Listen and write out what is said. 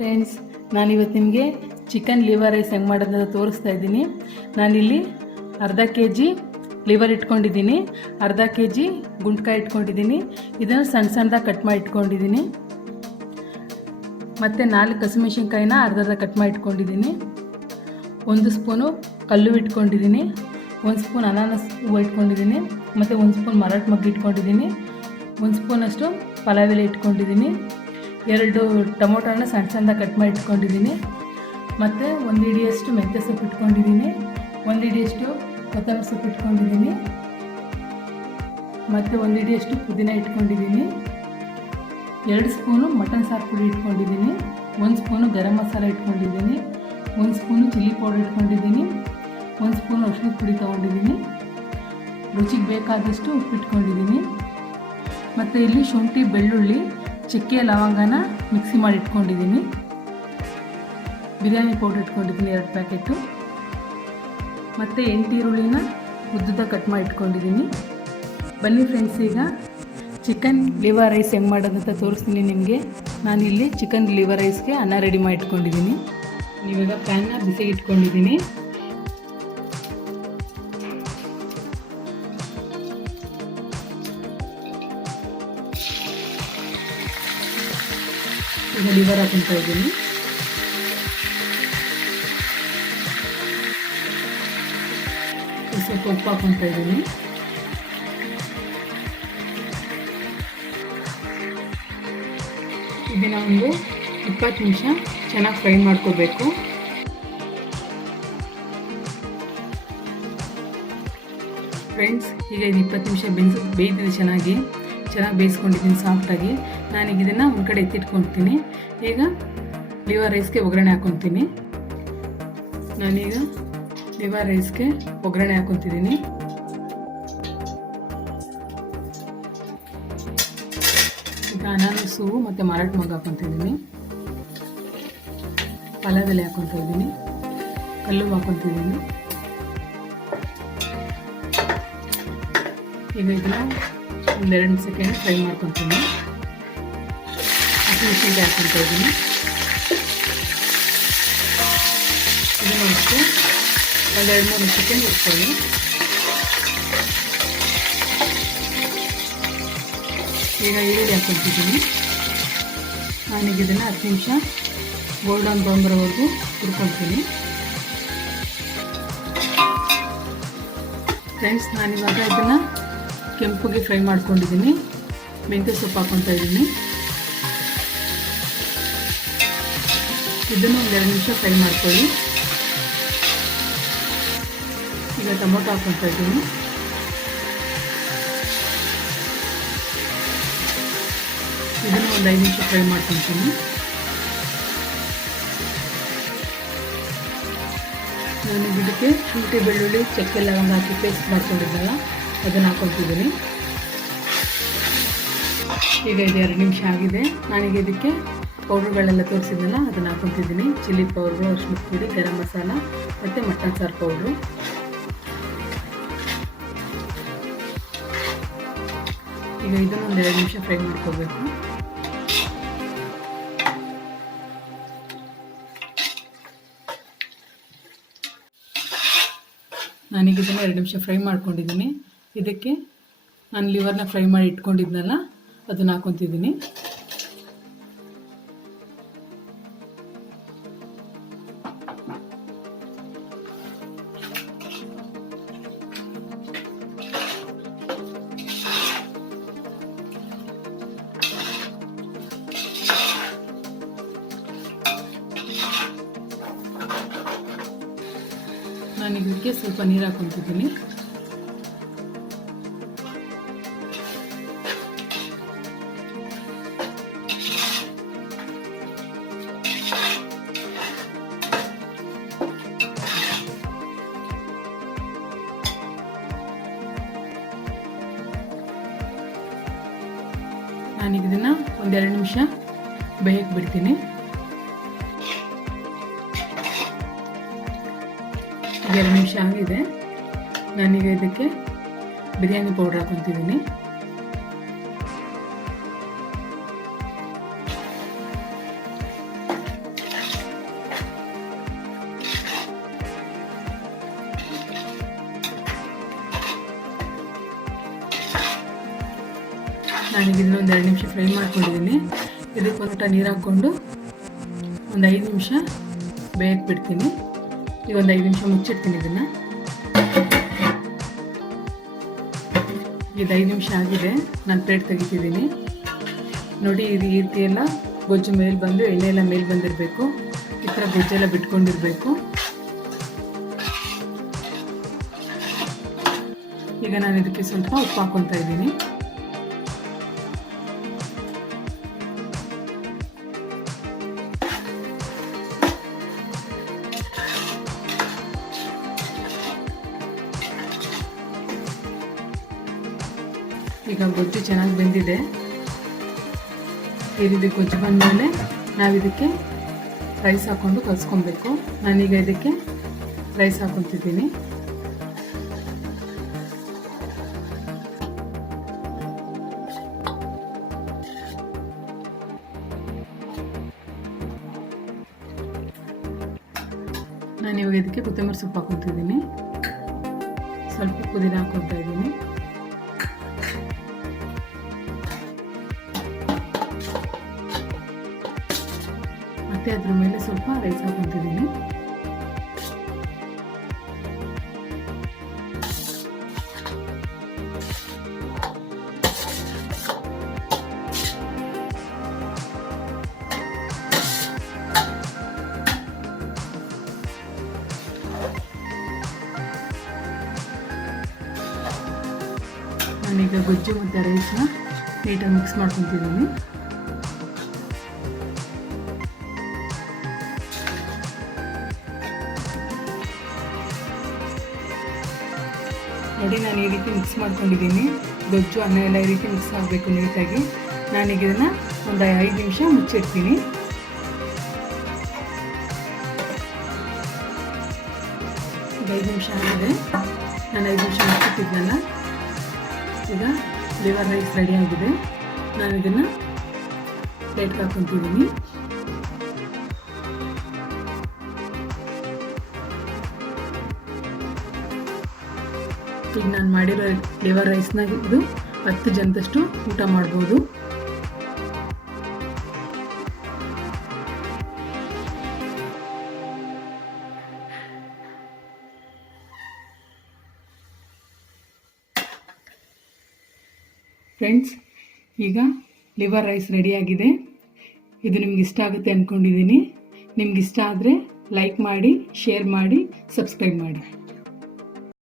Friends, ನಾನಿವತ್ತು ನಿಮಗೆ chicken liver rice ಹೆಂಗೆ ಮಾಡೋದನ್ನು ತೋರಿಸ್ತಾ ಇದ್ದೀನಿ. ನಾನಿಲ್ಲಿ ಅರ್ಧ ಕೆ ಜಿ ಲಿವರ್ ಇಟ್ಕೊಂಡಿದ್ದೀನಿ, ಅರ್ಧ ಕೆ ಜಿ ಗುಂಡ್ಕಾಯಿ ಇಟ್ಕೊಂಡಿದ್ದೀನಿ. ಇದನ್ನು ಸಣ್ಣ ಸಣ್ಣದಾಗಿ ಕಟ್ ಮಾಡಿ ಇಟ್ಕೊಂಡಿದ್ದೀನಿ. ಮತ್ತು 4 ಹಸಿಮೆಣಸಿನ್ಕಾಯಿನ ಅರ್ಧ ಕಟ್ ಮಾಡಿ ಇಟ್ಕೊಂಡಿದ್ದೀನಿ. 1 ಸ್ಪೂನು ಕಲ್ಲು ಇಟ್ಕೊಂಡಿದ್ದೀನಿ, 1 ಸ್ಪೂನ್ ಅನಾನಸ್ ಹೂವು ಇಟ್ಕೊಂಡಿದ್ದೀನಿ, ಮತ್ತು 1 ಸ್ಪೂನ್ ಮರಾಠಿ ಮೊಗ್ಗು ಇಟ್ಕೊಂಡಿದ್ದೀನಿ, 1 ಸ್ಪೂನಷ್ಟು ಪಲಾವ್ ಎಲೆ ಇಟ್ಕೊಂಡಿದ್ದೀನಿ, 2 ಟೊಮೊಟೊನ ಸಣ್ಣ ಸಣ್ಣದಾಗಿ ಕಟ್ ಮಾಡಿ ಇಟ್ಕೊಂಡಿದ್ದೀನಿ, ಮತ್ತು 1 ಹಿಡಿಯಷ್ಟು ಮೆಂತ್ಯ ಸೊಪ್ಪು ಇಟ್ಕೊಂಡಿದ್ದೀನಿ, 1 ಹಿಡಿಯಷ್ಟು ಕೊತ್ತಂಬರಿ ಸೊಪ್ಪು ಇಟ್ಕೊಂಡಿದ್ದೀನಿ, ಮತ್ತು 1 ಹಿಡಿಯಷ್ಟು ಪುದೀನ ಇಟ್ಕೊಂಡಿದ್ದೀನಿ, 2 ಸ್ಪೂನು ಮಟನ್ ಸಾರು ಪುಡಿ ಇಟ್ಕೊಂಡಿದ್ದೀನಿ, 1 ಸ್ಪೂನು ಗರಂ ಮಸಾಲ ಇಟ್ಕೊಂಡಿದ್ದೀನಿ, 1 ಸ್ಪೂನು ಚಿಲ್ಲಿ ಪೌಡರ್ ಇಟ್ಕೊಂಡಿದ್ದೀನಿ, 1 ಸ್ಪೂನು ಅರಿಶಿಣದ ಪುಡಿ ತೊಗೊಂಡಿದ್ದೀನಿ, ರುಚಿಗೆ ಬೇಕಾದಷ್ಟು ಉಪ್ಪು ಇಟ್ಕೊಂಡಿದ್ದೀನಿ, ಮತ್ತು ಇಲ್ಲಿ ಶುಂಠಿ ಬೆಳ್ಳುಳ್ಳಿ ಚಕ್ಕೆ ಲವಂಗನ ಮಿಕ್ಸಿ ಮಾಡಿ ಇಟ್ಕೊಂಡಿದ್ದೀನಿ, ಬಿರಿಯಾನಿ ಪೌಡರ್ ಇಟ್ಕೊಂಡಿದ್ದೀನಿ 2 ಪ್ಯಾಕೆಟು, ಮತ್ತು 8 ಈರುಳ್ಳಿನ ಉದ್ದುದ ಕಟ್ ಮಾಡಿ ಇಟ್ಕೊಂಡಿದ್ದೀನಿ. ಬನ್ನಿ ಫ್ರೆಂಡ್ಸ್, ಈಗ ಚಿಕನ್ ಲಿವರ್ ರೈಸ್ ಹೆಂಗೆ ಮಾಡೋದಂತ ತೋರಿಸ್ತೀನಿ ನಿಮಗೆ. ನಾನಿಲ್ಲಿ ಚಿಕನ್ ಲಿವರ್ ರೈಸ್ಗೆ ಅನ್ನ ರೆಡಿ ಮಾಡಿ ಇಟ್ಕೊಂಡಿದ್ದೀನಿ. ಇವಾಗ ಪ್ಯಾನ್ನ ಬಿಸಿಗೆ ಇಟ್ಕೊಂಡಿದ್ದೀನಿ. ಈಗ ಲಿವರ್ ಹಾಕ್ತಾ ಇದ್ದೀನಿ. ಸ್ವಲ್ಪ ಉಪ್ಪು ಹಾಕ್ತಾ ಇದ್ದೀನಿ. ಇದನ್ನ ಒಂದು 20 ನಿಮಿಷ ಚೆನ್ನಾಗಿ ಫ್ರೈ ಮಾಡ್ಕೋಬೇಕು. ಫ್ರೆಂಡ್ಸ್, ಈಗ ಇದು 20 ನಿಮಿಷ ಬೇಯ್ದಿದೆ, ಚೆನ್ನಾಗಿ ಬೇಯಿಸ್ಕೊಂಡಿದ್ದೀನಿ ಸಾಫ್ಟಾಗಿ. ನಾನೀಗ ಇದನ್ನು ಒಂದು ಕಡೆ ಎತ್ತಿಟ್ಕೊಳ್ತೀನಿ. ಈಗ ಲಿವರ್ ರೈಸ್ಗೆ ಒಗ್ಗರಣೆ ಹಾಕ್ಕೊತೀನಿ. ನಾನೀಗ ಲಿವರ್ ರೈಸ್ಗೆ ಒಗ್ಗರಣೆ ಹಾಕ್ಕೊತಿದ್ದೀನಿ. ಈಗ ಅನಾನಸು ಮತ್ತು ಮರಾಠಿ ಮೊಗ್ಗು ಹಾಕ್ಕೊತಿದ್ದೀನಿ, ಪಲಾವ್ ಎಲೆ ಹಾಕ್ಕೊತಾ ಇದ್ದೀನಿ, ಕಲ್ಲು ಹಾಕ್ಕೊತಿದ್ದೀನಿ. ಈಗ ಇದನ್ನ 1-2 ಸೆಕೆಂಡ್ ಫ್ರೈ ಮಾಡ್ಕೊತೀನಿ. ಹಸಿಮೆಣಸಿನ್ಕಾಯಿ ಹಾಕ್ಕೊತಾ ಇದ್ದೀನಿ. ಇದನ್ನು ಅಷ್ಟು 1-2-3 ಸೆಕೆಂಡ್ ಇಟ್ಕೊಳ್ಳಿ. ಈಗ ಈರುಳ್ಳಿ ಹಾಕ್ಕೊತಿದ್ದೀನಿ. ನಾನೀಗ ಇದನ್ನು 10 ನಿಮಿಷ ಗೋಲ್ಡನ್ ಬ್ರೌನ್ ಬರೋವರೆಗೂ ಹುರ್ಕೊಳ್ತೀನಿ. ಫ್ರೆಂಡ್ಸ್, ನಾನಿವಾಗ ಇದನ್ನು ಕೆಂಪುಗೆ ಫ್ರೈ ಮಾಡ್ಕೊಂಡಿದ್ದೀನಿ. ಮೆಂತ್ಯ ಸೊಪ್ಪು ಹಾಕ್ಕೊತಾ ಇದ್ದೀನಿ. ಇದನ್ನು 1-2 ನಿಮಿಷ ಫ್ರೈ ಮಾಡ್ಕೊಳ್ಳಿ. ಈಗ ಟೊಮೊಟೊ ಹಾಕ್ಕೊತಾ ಇದ್ದೀನಿ. ಇದನ್ನು 1-5 ನಿಮಿಷ ಫ್ರೈ ಮಾಡ್ಕೊತೀನಿ. ನಾನು ಇದಕ್ಕೆ ಶುಂಠಿ ಬೆಳ್ಳುಳ್ಳಿ ಚಕ್ಕೆ ಲವಂಗ ಹಾಕಿ ಪೇಸ್ಟ್ ಮಾಡ್ಕೊಂಡಿದ್ದಲ್ಲ, ಅದನ್ನು ಹಾಕ್ಕೊತಿದ್ದೀನಿ. ಈಗ ಇದು 2 ನಿಮಿಷ ಆಗಿದೆ. ನಾನೀಗ ಇದಕ್ಕೆ ಪೌಡ್ರುಗಳೆಲ್ಲ ತೋರಿಸಿದ್ನಲ್ಲ, ಅದನ್ನು ಹಾಕ್ಕೊತಿದ್ದೀನಿ. ಚಿಲ್ಲಿ ಪೌಡ್ರು, ಅರಿಶಿಣದ ಪುಡಿ, ಗರಂ ಮಸಾಲ ಮತ್ತು ಮಟನ್ ಸಾರು ಪೌಡ್ರು. ಈಗ ಇದನ್ನು 1-2 ನಿಮಿಷ ಫ್ರೈ ಮಾಡ್ಕೋಬೇಕು. ನಾನೀಗ ಇದನ್ನು 2 ನಿಮಿಷ ಫ್ರೈ ಮಾಡ್ಕೊಂಡಿದ್ದೀನಿ. ಇದಕ್ಕೆ ನಾನು ಲಿವರ್ನ ಫ್ರೈ ಮಾಡಿ ಇಟ್ಕೊಂಡಿದ್ನಲ್ಲ, ಅದನ್ನು ಹಾಕ್ಕೊತಿದ್ದೀನಿ. ನಾನು ಇದಕ್ಕೆ ಸ್ವಲ್ಪ ನೀರು ಹಾಕ್ಕೊತಿದ್ದೀನಿ. ನಾನೀಗ ಇದನ್ನು 1-2 ನಿಮಿಷ ಬೇಯಕ್ಕೆ ಬಿಡ್ತೀನಿ. 2 ನಿಮಿಷ ಆಗಿದೆ. ನಾನೀಗ ಇದಕ್ಕೆ ಬಿರಿಯಾನಿ ಪೌಡರ್ ಹಾಕ್ಕೊತಿದ್ದೀನಿ. ನಾನೀಗ ಇದನ್ನ ಒಂದು 2 ನಿಮಿಷ ಫ್ರೈ ಮಾಡ್ಕೊಂಡಿದ್ದೀನಿ. ಇದಕ್ಕೆ ಒಂದು ನೀರು ಹಾಕ್ಕೊಂಡು ಒಂದು 5 ನಿಮಿಷ ಬೇಯಕ್ಕೆ ಬಿಡ್ತೀನಿ. ಈಗ ಒಂದು 5 ನಿಮಿಷ ಮುಚ್ಚಿಡ್ತೀನಿ ಇದನ್ನು. ಇದು 5 ನಿಮಿಷ ಆಗಿದೆ. ನಾನು ಪ್ಲೇಟ್ ತೆಗಿತಿದ್ದೀನಿ. ನೋಡಿ, ಈ ರೀತಿ ಎಲ್ಲ ಗೊಜ್ಜು ಮೇಲೆ ಬಂದು ಎಣ್ಣೆ ಎಲ್ಲ ಮೇಲೆ ಬಂದಿರಬೇಕು. ಈ ಥರ ಗೊಜ್ಜೆಲ್ಲ ಬಿಟ್ಕೊಂಡಿರಬೇಕು. ಈಗ ನಾನು ಇದಕ್ಕೆ ಸ್ವಲ್ಪ ಉಪ್ಪು ಹಾಕ್ಕೊತಾ ಇದ್ದೀನಿ. ಈಗ ಗೊಜ್ಜು ಚೆನ್ನಾಗಿ ಬೆಂದಿದೆ. ಈ ರೀತಿ ಗೊಜ್ಜು ಬಂದಮೇಲೆ ನಾವು ಇದಕ್ಕೆ ರೈಸ್ ಹಾಕ್ಕೊಂಡು ಕಲಿಸ್ಕೊಬೇಕು. ನಾನೀಗ ಇದಕ್ಕೆ ರೈಸ್ ಹಾಕ್ಕೊತಿದ್ದೀನಿ. ನಾನಿವಾಗ ಇದಕ್ಕೆ ಕೊತ್ತಂಬರಿ ಸೊಪ್ಪು ಹಾಕ್ಕೊತಿದ್ದೀನಿ. ಸ್ವಲ್ಪ ಪುದೀನ ಹಾಕ್ಕೊತಾ ಇದ್ದೀನಿ. ಮತ್ತೆ ಅದ್ರ ಮೇಲೆ ಸ್ವಲ್ಪ ರೈಸ್ ಹಾಕ್ಕೊತಿದ್ದೀನಿ. ನಾನೀಗ ಗೊಜ್ಜು ಮತ್ತು ರೈಸ್ನ ನೀಟಾಗಿ ಮಿಕ್ಸ್ ಮಾಡ್ಕೊತಿದ್ದೀನಿ. ನೋಡಿ, ನಾನು ಈ ರೀತಿ ಮಿಕ್ಸ್ ಮಾಡ್ಕೊಂಡಿದ್ದೀನಿ. ಗೊಜ್ಜು ಅನ್ನ ಎಲ್ಲ ಈ ರೀತಿ ಮಿಕ್ಸ್ ಆಗಬೇಕು ನೀಟಾಗಿ. ನಾನೀಗ ಇದನ್ನು ಒಂದು 5 ನಿಮಿಷ ಮುಚ್ಚಿಡ್ತೀನಿ. ಈಗ 5 ನಿಮಿಷ ಆಗಿದೆ. ನಾನು 5 ನಿಮಿಷ ಮುಚ್ಚಿಟ್ಟಿದ್ನಲ್ಲ, ಈಗ ಲಿವರ್ ರೈಸ್ ರೆಡಿ ಆಗಿದೆ. ನಾನು ಇದನ್ನು ಪ್ಲೇಟ್ಗೆ ಹಾಕ್ಕೊತಿದ್ದೀನಿ. ಈಗ ನಾನು ಮಾಡಿರೋ ಲಿವರ್ ರೈಸ್ನ ಇದು 10 ಜನದಷ್ಟು ಊಟ ಮಾಡ್ಬೋದು. ಫ್ರೆಂಡ್ಸ್, ಈಗ ಲಿವರ್ ರೈಸ್ ರೆಡಿಯಾಗಿದೆ. ಇದು ನಿಮ್ಗೆ ಇಷ್ಟ ಆಗುತ್ತೆ ಅಂದ್ಕೊಂಡಿದ್ದೀನಿ. ನಿಮ್ಗೆ ಇಷ್ಟ ಆದರೆ ಲೈಕ್ ಮಾಡಿ, ಶೇರ್ ಮಾಡಿ, ಸಬ್ಸ್ಕ್ರೈಬ್ ಮಾಡಿ.